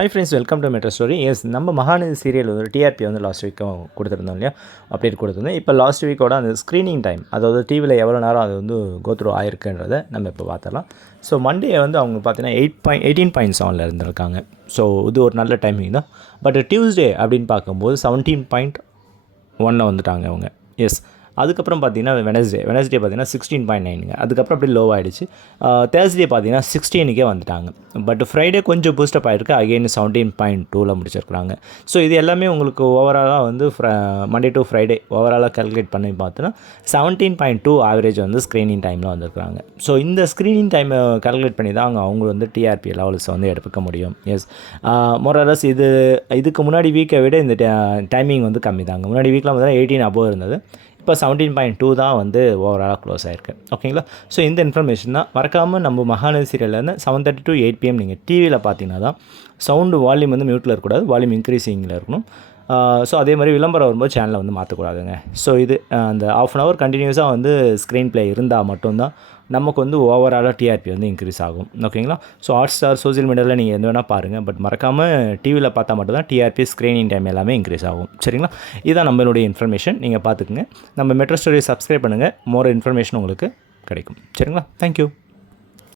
High friends, welcome to metro story. Yes, நம்ம Mahanadi serial வந்து TRP வந்து லாஸ்ட் வீக்கும் கொடுத்துருந்தோம் இல்லையா, அப்டேட் கொடுத்துருந்தோம். இப்போ லாஸ்ட் வீக்கோட அந்த ஸ்க்ரீனிங் டைம், அதாவது டிவியில் எவ்வளோ நேரம் அது வந்து கோத்ரூ ஆயிருக்குன்றதை நம்ம இப்போ பார்த்துடலாம். ஸோ மண்டே வந்து அவங்க பார்த்தீங்கன்னா 18.7 இருந்திருக்காங்க. ஸோ இது ஒரு நல்ல டைமிங் தான். பட் டியூஸ்டே அப்படின்னு பார்க்கும்போது 17.1 வந்துட்டாங்க அவங்க. எஸ், அதுக்கப்புறம் பார்த்தீங்கன்னா வெனஸ்டே பார்த்தீங்கன்னா 16.9ங்க. அதுக்கப்புறம் அப்படியே லோ ஆகிடுச்சு. தேர்ஸ்டே பார்த்தீங்கன்னா 16க்கே வந்துட்டாங்க. பட் ஃப்ரைடே கொஞ்சம் பூஸ்டப் ஆகிருக்கு, அகெயின் 17.2ல் முடிச்சிருக்கிறாங்க. ஸோ இது எல்லாமே உங்களுக்கு ஓவராலாக வந்து மண்டே டு ஃப்ரைடே ஓவராலாக கால்குலேட் பண்ணி பார்த்தோன்னா 17.2 ஆவரேஜ் வந்து ஸ்க்ரீனிங் டைமில் வந்திருக்காங்க. ஸோ இந்த ஸ்க்ரீனிங் டைமை கால்குலேட் பண்ணி தான் அவங்க வந்து டிஆர்பி லெவல்ஸை வந்து எடுக்க முடியும். எஸ், மொரலஸ் இதுக்கு முன்னாடி வீக்கை விட இந்த டைமிங் வந்து கம்மி தாங்க. முன்னாடி வீக்கில் பார்த்தீங்கன்னா 18 அபோவ் இருந்தது. இப்போ 17.2 தான் வந்து ஓவராலாக க்ளோஸ் ஆகிருக்கு. ஓகேங்களா? ஸோ இந்த இன்ஃபர்மேஷன் தான். மறக்காமல் நம்ம மகாநதி சீரியல்லேருந்து 7:30 to 8 PM நீங்கள் டிவியில் பார்த்தீங்கன்னா தான் சவுண்டு வால்யூம் வந்து மியூட்டில் இருக்கக்கூடாது, வால்யூம் இன்க்ரீஸிங்கில் இருக்கணும். ஸோ அதே மாதிரி விளம்பரம் வரும்போது சேனலை வந்து மாற்றக்கூடாதுங்க. ஸோ இது அந்த ½ அன் ஹவர் கண்டினியூஸாக வந்து ஸ்க்ரீன் ப்ளே இருந்தால் மட்டும்தான் நமக்கு வந்து ஓவராலாக டிஆர்பி வந்து இன்க்ரீஸ் ஆகும். ஓகேங்களா? ஸோ ஹாட்ஸ்டார், சோசியல் மீடியாவில் நீங்கள் எது வேணால் பாருங்கள். பட் மறக்காமல் டிவியில் பார்த்தா மட்டும்தான் டிஆர்பி ஸ்க்ரீனிங் டைம் எல்லாமே இன்க்ரீஸ் ஆகும். சரிங்களா? இதுதான் நம்மளுடைய இன்ஃபர்மேஷன். நீங்கள் பார்த்துக்குங்க. நம்ம மெட்ரோ ஸ்டோரியை சப்ஸ்கிரைப் பண்ணுங்கள். மோர் இன்ஃபர்மேஷன் உங்களுக்கு கிடைக்கும். சரிங்களா? தேங்க்யூ.